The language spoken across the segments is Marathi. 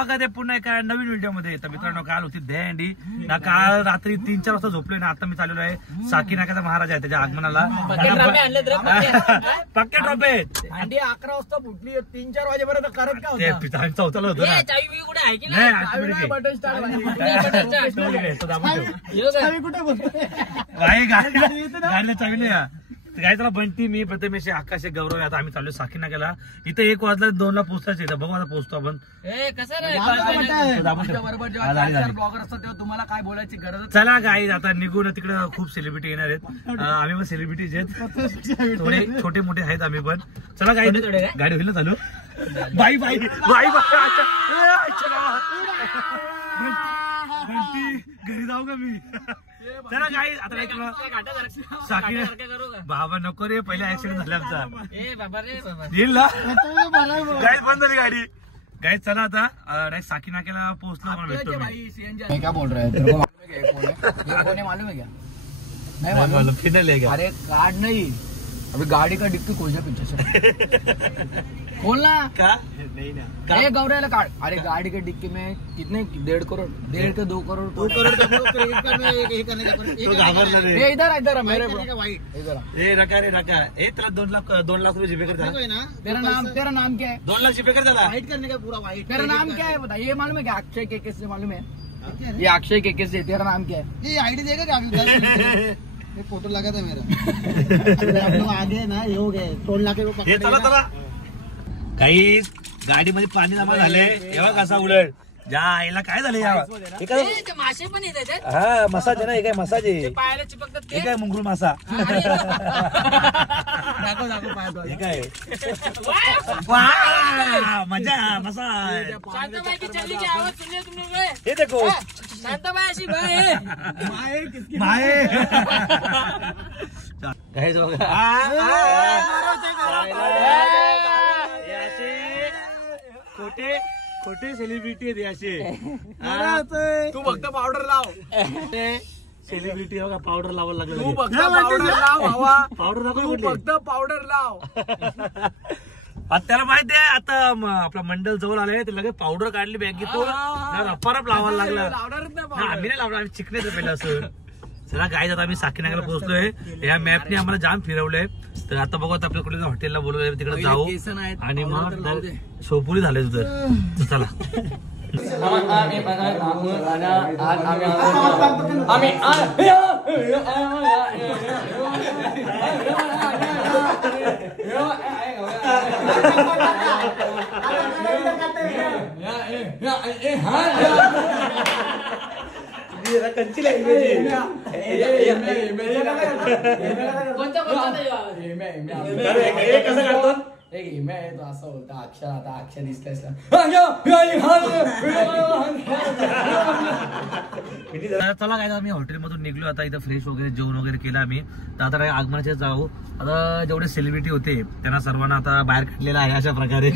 स्वागत आहे पुन्हा एका नवीन व्हिडिओ मध्ये. तर मित्रांनो, काल होती दहीहंडी ना. काल रात्री 3-4 वाजता झोपलोय ना. आता मी चाललेलो आहे साकी नाक्याचा महाराज आहे त्याच्या आगमनाला. पक्के ट्रॉफे अंडी 11 वाजता फुटली, 3-4 वाजेपर्यंत करत काय होतं? चौथाला होतो ना. गाडीला चावी नाही. काय त्याला बंटी, मी प्रथमेश, आकाश, गौरव. आता आम्ही चालू साकी नाक्याला. इथे 1 वाजला 2ला पोहोचताच येतं. बघू आता पोहोचतो आपण. ब्लॉगर असतात तेव्हा तुम्हाला काय बोलायची गरज. चला गाईज, आता निघून. तिकडे खूप सेलिब्रिटी येणार आहेत. आम्ही पण सेलिब्रिटीज आहेत, थोडे छोटे मोठे आहेत आम्ही पण. चला गाई, गाडी होईल ना चालू. बाई बाई बाई घरी जाऊ का मी. चला गाई, आता साकी बाबा नको रे, पहिले ऍक्सिडेंट झाले आमचा. येईल ना गाई, बंद झाली गाडी. गाई चला आता डायरेक्ट साकी नाक्याला पोहोचलो. मला भेटतो मी. क्या बोल रहा है? मालूम है क्या? नहीं मालूम. फिनल है. अरे कार्ड नहीं, अभी गाड़ी का डिक्की खोल जा पीछे से. खोलना का ए गौरव कार्ड. अरे गाड़ी के डिक्की में कितने 1.5 करोड़, 1.5 से 2 करोड़, 2 करोड़ इधर इधर मेरे इधर रखा रे रखा. त्याला 2 लाख रुपये जीपे करता. तेरा नाम क्या है? 2 लाख जीपे कर त्याला. वाइट करने का पूरा वाइट. तेरा नाम क्या है बता. ये मालूम है क्या? अक्षय केके से मालूम है. ये अक्षय केके से. तेरा नाम क्या है? ये आईडी देगा क्या? ये फोटो लगा था मेरा. आगे ना ये हो गए 2 लाख रुपये. चला चला काही गाडीमध्ये पाणी जमा झाले. एव्हा कसा उलट जा याला काय झालं या मासे पण येतात. हा मसाज आहे ना. हे काय मसाज आहे. पायाला चिपकतात. हे काय मुंगरू मासा. हे काय मजा मसाज. शांताबाई की चलनी की आवाज सुनिए तुम लोग. हे देखो शांताबाई अशी बाय है. माये काय खोटे खोटे सेलिब्रिटी आहेत असे. तू फक्त पावडर लाव. सेलिब्रिटी बघा, पावडर लावायला लागलं. तू फक्त पावडर लाव भावा. पावडर तू दाखव. फक्त पावडर लाव. आता त्याला माहिती आहे. आता आपला मंडल जवळ आले तर लगेच पावडर काढली बॅगेतून. रप्पारप लावायला लागला. आम्ही नाही लावला, आम्ही चिकण्याचं पहिलं असं. चला गाईज, आता आम्ही साकी नाक्याला पोहोचलोय. या मॅपने आम्हाला जाम फिरवलंय. तर आता बघू आता आपल्या कुठल्या हॉटेलला बोलवलंय, तिकडे जाऊ आणि मग शोपुरी झाले तुझं. चला कंची कसं काढतो. तो असं बोलता अक्षर. आता अक्षर दिसतंय. चला काय, आम्ही हॉटेलमधून निघलो. आता इथं फ्रेश वगैरे जेवण वगैरे केलं आम्ही. तर आता आगमनाचे जाऊ. आता जेवढे सेलिब्रिटी होते त्यांना सर्वांना आता बाहेर काढलेलं आहे. अशा प्रकारे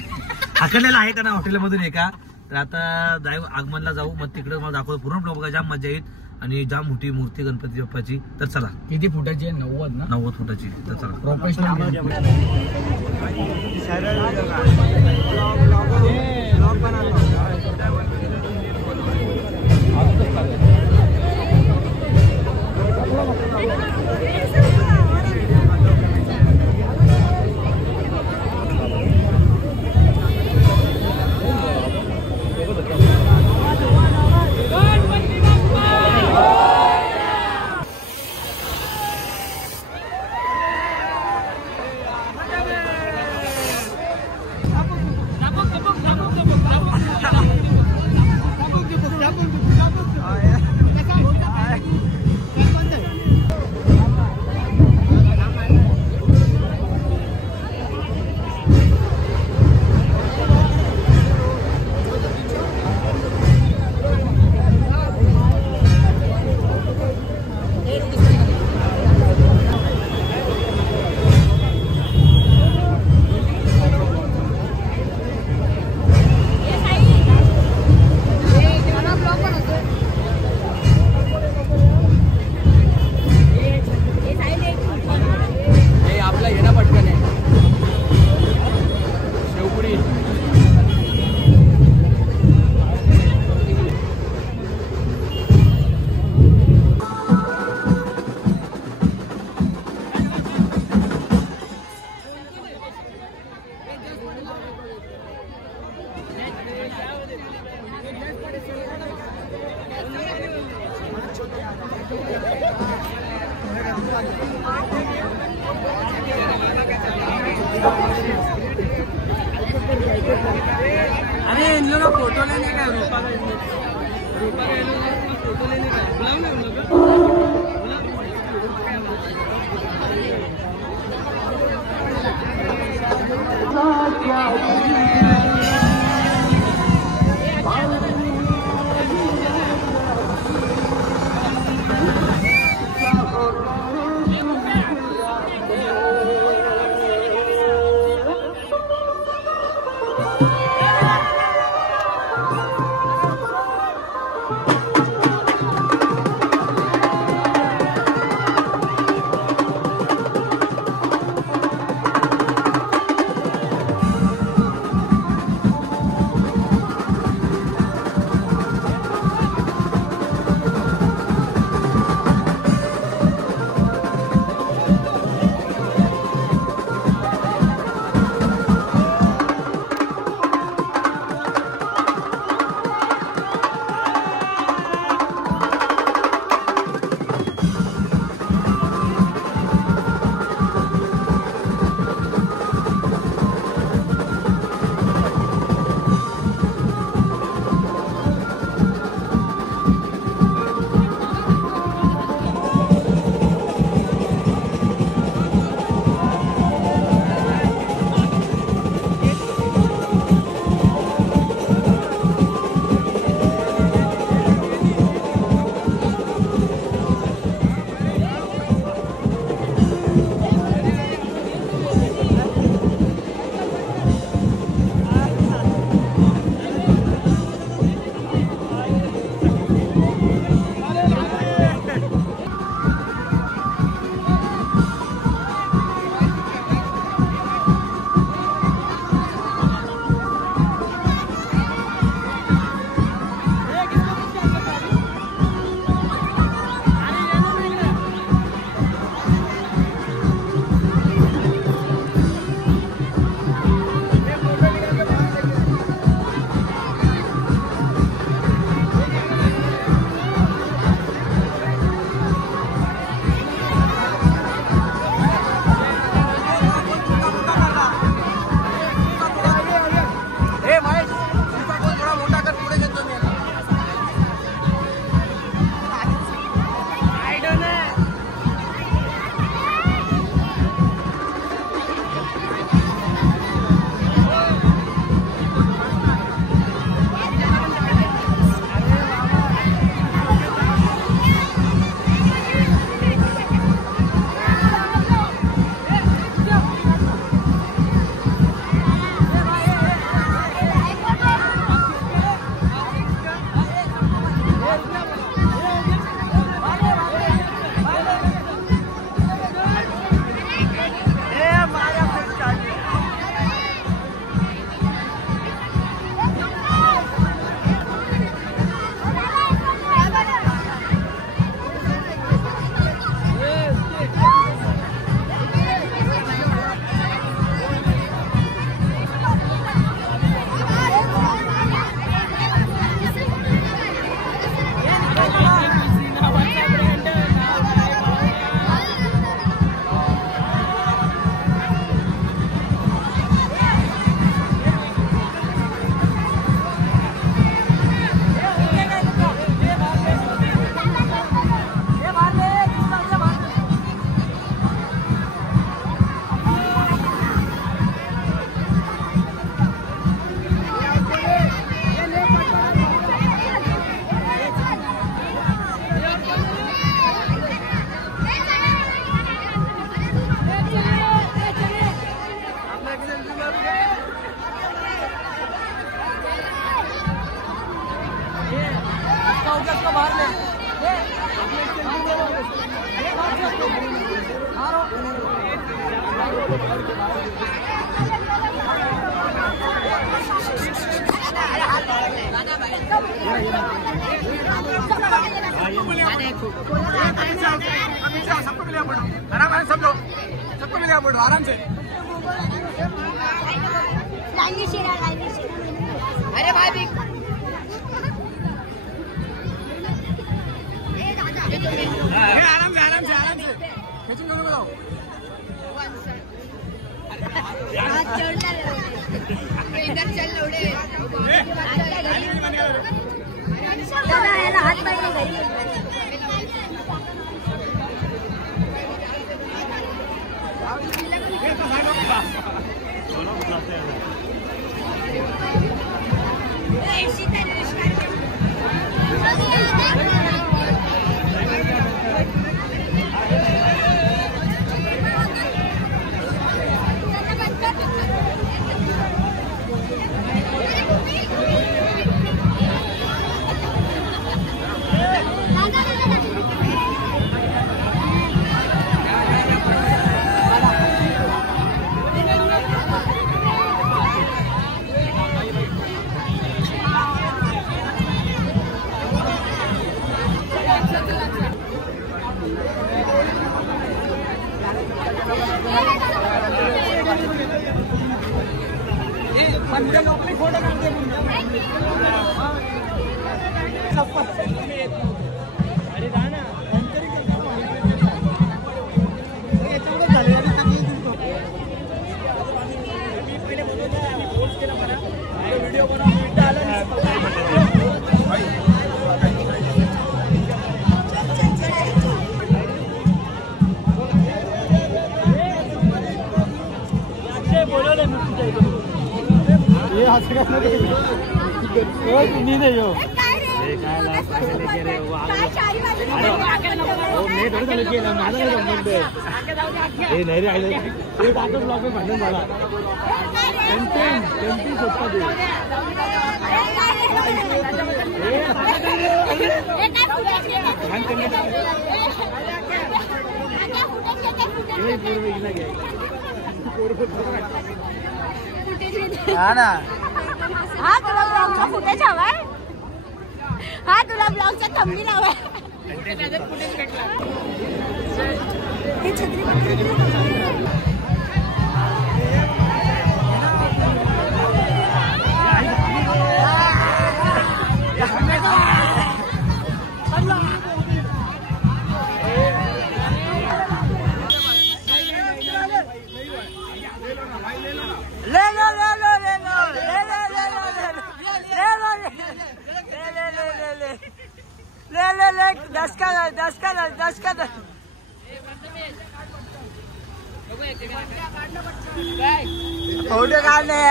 हाकलेलं आहे त्यांना हॉटेलमधून एका. तर आता जाऊ आगमनला जाऊ. मग तिकडे मला दाखवतो पूर्ण ब्लॉग बघा. जाम मजा येईल आणि जाम मोठी मूर्ती गणपती बाप्पाची. तर चला. किती फुटाची आहे? 90 ना. 90 फुटाची. तर चला. प्रोफेशनल. अरे इन लोगों का फोटो लेने का रूपा का फोटो लेने का बुलाओ ना उन लोग सबको मिलेगा फोटो, आराम से सब लोग, सबको मिलेगा फोटो आराम से। अरे भाई भी आराम से आराम से आराम से हा तुला ब्लॉगचा फुटेज हवाय हा तुला ब्लॉगचा थंबनेल हवाय फोटो काढणे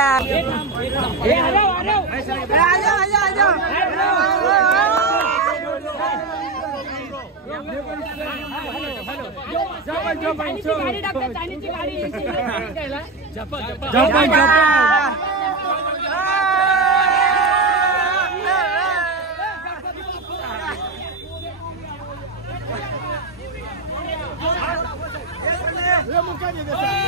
मुका